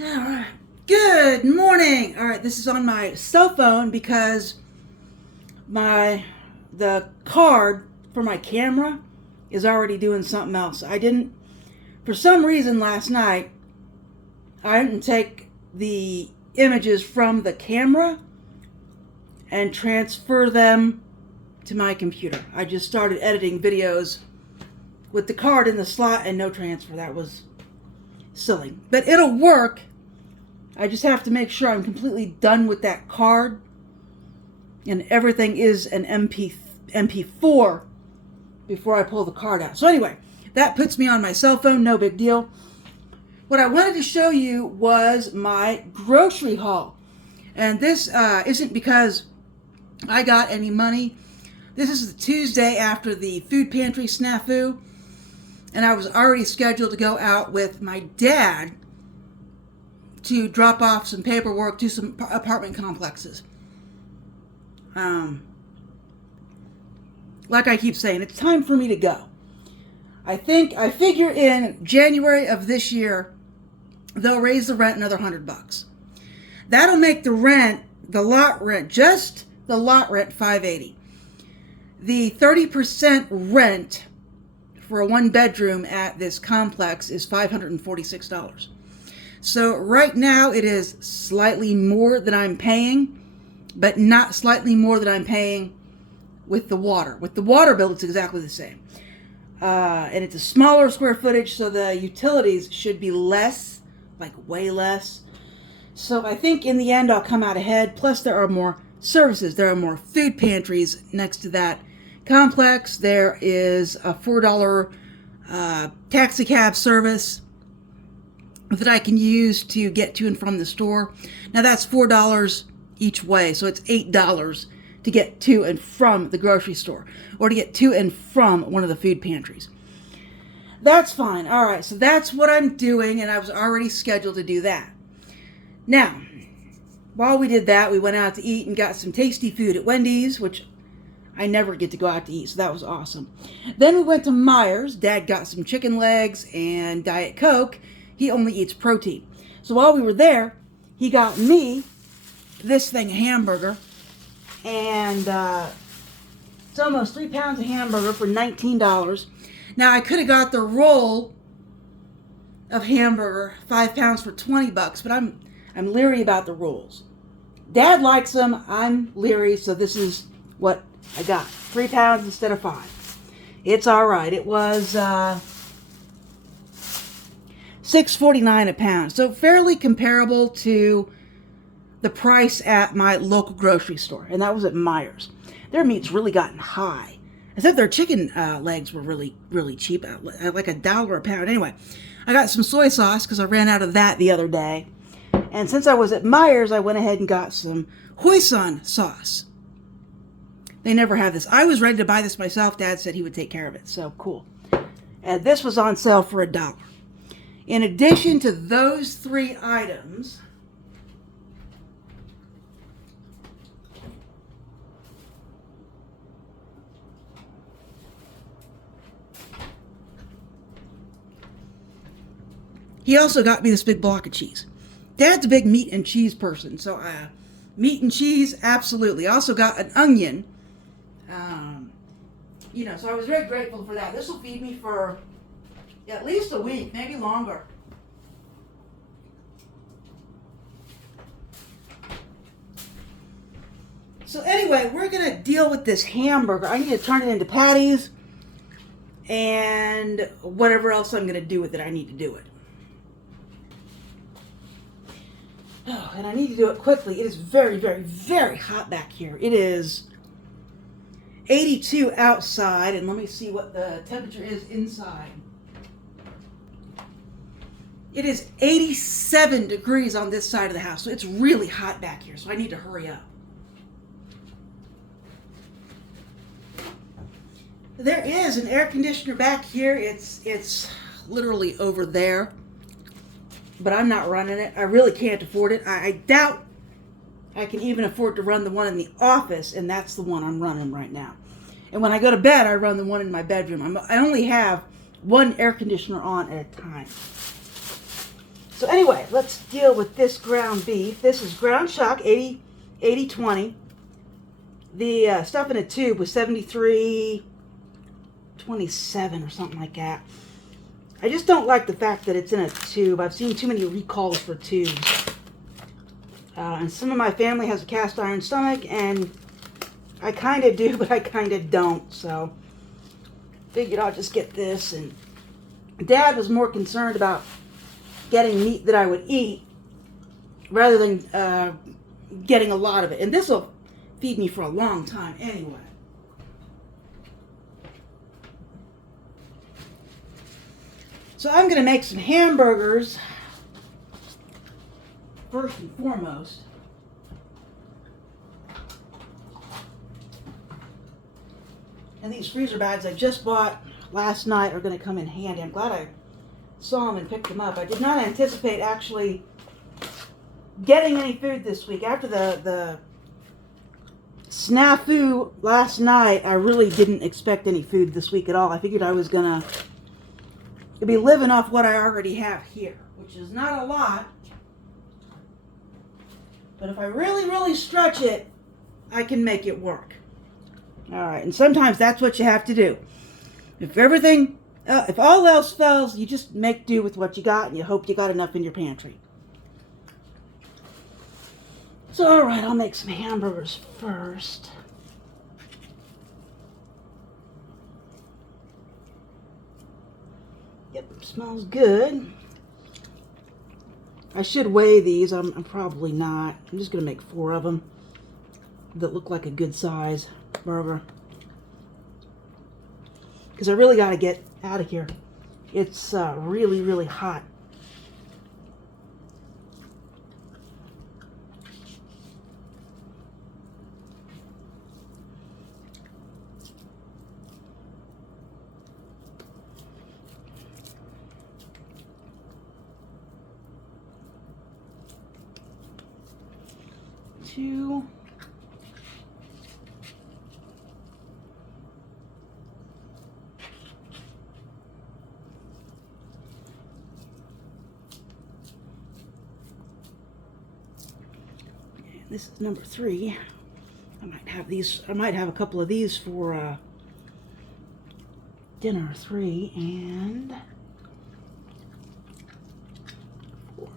All right. Good morning. All right, this is on my cell phone because the card for my camera is already doing something else. For some reason last night, I didn't take the images from the camera and transfer them to my computer. I just started editing videos with the card in the slot and no transfer. That was silly. But it'll work. I just have to make sure I'm completely done with that card and everything is an MP4 before I pull the card out. So anyway, that puts me on my cell phone, no big deal. What I wanted to show you was my grocery haul. And this isn't because I got any money. This is the Tuesday after the food pantry snafu. And I was already scheduled to go out with my dad to drop off some paperwork to some apartment complexes. Like I keep saying, it's time for me to go. I figure in January of this year, they'll raise the rent another $100. That'll make the lot rent, just the lot rent, $580. The 30% rent for a one bedroom at this complex is $546. So right now it is slightly more than I'm paying, but not slightly more than I'm paying with the water. With the water bill, it's exactly the same. And it's a smaller square footage, so the utilities should be less, like way less. So I think in the end I'll come out ahead. Plus there are more services. There are more food pantries next to that complex. There is a $4 taxi cab service that I can use to get to and from the store. Now that's $4 each way, so it's $8 to get to and from the grocery store or to get to and from one of the food pantries. That's fine. All right, so that's what I'm doing, and I was already scheduled to do that. Now, while we did that, we went out to eat and got some tasty food at Wendy's, which I never get to go out to eat, so that was awesome. Then we went to Myers. Dad got some chicken legs and Diet Coke. He only eats protein. So while we were there, he got me this thing, a hamburger, and it's almost 3 pounds of hamburger for $19. Now I could have got the roll of hamburger, 5 pounds for $20, but I'm leery about the rolls. Dad likes them. I'm leery, so this is what I got. 3 pounds instead of 5. It's all right. It was $6.49 a pound, so fairly comparable to the price at my local grocery store, and that was at Myers. Their meat's really gotten high. Except their chicken legs were really, really cheap, like $1 a pound. Anyway, I got some soy sauce because I ran out of that the other day. And since I was at Myers, I went ahead and got some hoisin sauce. They never have this. I was ready to buy this myself. Dad said he would take care of it, so cool. And this was on sale for $1. In addition to those 3 items, he also got me this big block of cheese. Dad's a big meat and cheese person, so meat and cheese, absolutely. I also got an onion. So I was very grateful for that. This will feed me for at least a week, maybe longer. So anyway, we're going to deal with this hamburger. I need to turn it into patties and whatever else I'm going to do with it, I need to do it. Oh, and I need to do it quickly. It is very, very, very hot back here. It is 82 outside, and let me see what the temperature is inside. It is 87 degrees on this side of the house, so it's really hot back here, so I need to hurry up. There is an air conditioner back here. It's literally over there, but I'm not running it. I really can't afford it. I doubt I can even afford to run the one in the office, and that's the one I'm running right now. And when I go to bed, I run the one in my bedroom. I only have one air conditioner on at a time. So anyway, let's deal with this ground beef. This is ground chuck, 80-20. The stuff in a tube was 73.27 or something like that. I just don't like the fact that it's in a tube. I've seen too many recalls for tubes. And some of my family has a cast iron stomach, and I kind of do, but I kind of don't. So figured I'll just get this. And Dad was more concerned about getting meat that I would eat rather than getting a lot of it. And this will feed me for a long time anyway. So I'm going to make some hamburgers first and foremost. And these freezer bags I just bought last night are going to come in handy. I'm glad I saw them and picked them up. I did not anticipate actually getting any food this week. After the snafu last night, I really didn't expect any food this week at all. I figured I was going to be living off what I already have here, which is not a lot. But if I really, really stretch it, I can make it work. All right, and sometimes that's what you have to do. If all else fails, you just make do with what you got, and you hope you got enough in your pantry. So, all right, I'll make some hamburgers first. Yep, smells good. I should weigh these. I'm probably not. I'm just going to make 4 of them that look like a good size burger. Because I really got to get out of here. It's really, really hot. Two. This is number 3. I might have these. I might have a couple of these for dinner. 3 and 4.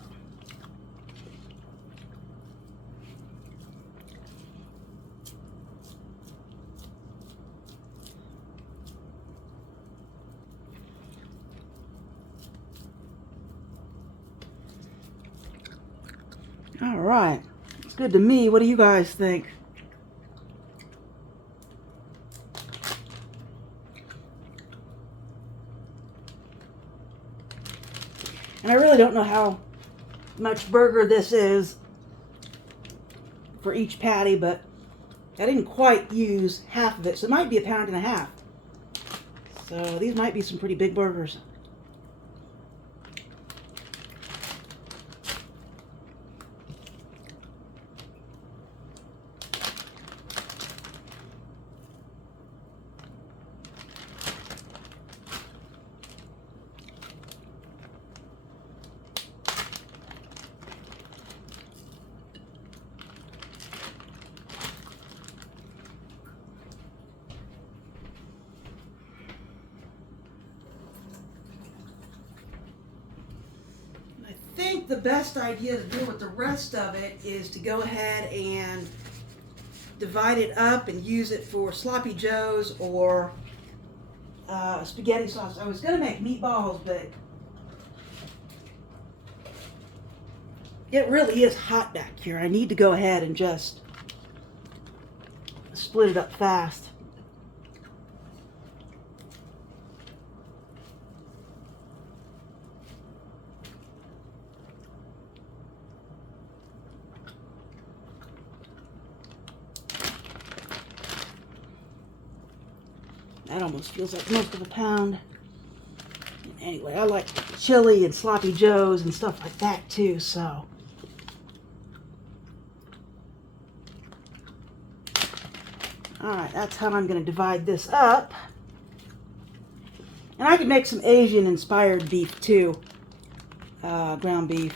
All right. Good to me. What do you guys think? And I really don't know how much burger this is for each patty, but I didn't quite use half of it, so it might be 1.5 pounds. So these might be some pretty big burgers. I think the best idea to do with the rest of it is to go ahead and divide it up and use it for sloppy joes or spaghetti sauce. I was going to make meatballs, but it really is hot back here. I need to go ahead and just split it up fast. That almost feels like most of a pound. Anyway, I like chili and sloppy joes and stuff like that too, so. Alright, that's how I'm going to divide this up. And I could make some Asian inspired beef too. ground beef.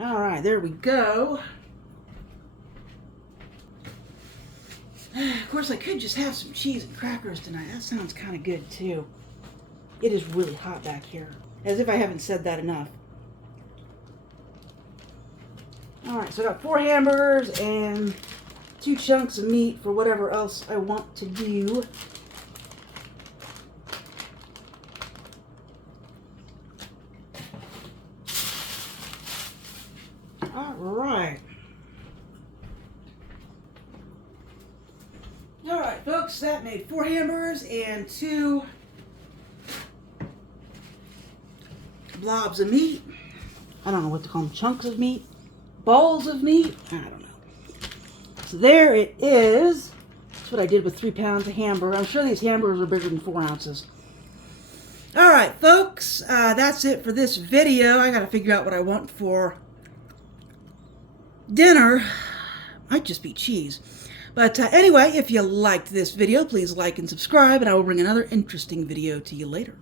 All right, there we go. Of course, I could just have some cheese and crackers tonight. That sounds kind of good, too. It is really hot back here. As if I haven't said that enough. All right, so I got 4 hamburgers and 2 chunks of meat for whatever else I want to do. All right. All right, folks, that made 4 hamburgers and 2 blobs of meat. I don't know what to call them, chunks of meat, balls of meat, I don't know. So there it is. That's what I did with 3 pounds of hamburger. I'm sure these hamburgers are bigger than 4 ounces. All right, folks, that's it for this video. I got to figure out what I want for dinner. Might just be cheese. But anyway, if you liked this video, please like and subscribe, and I will bring another interesting video to you later.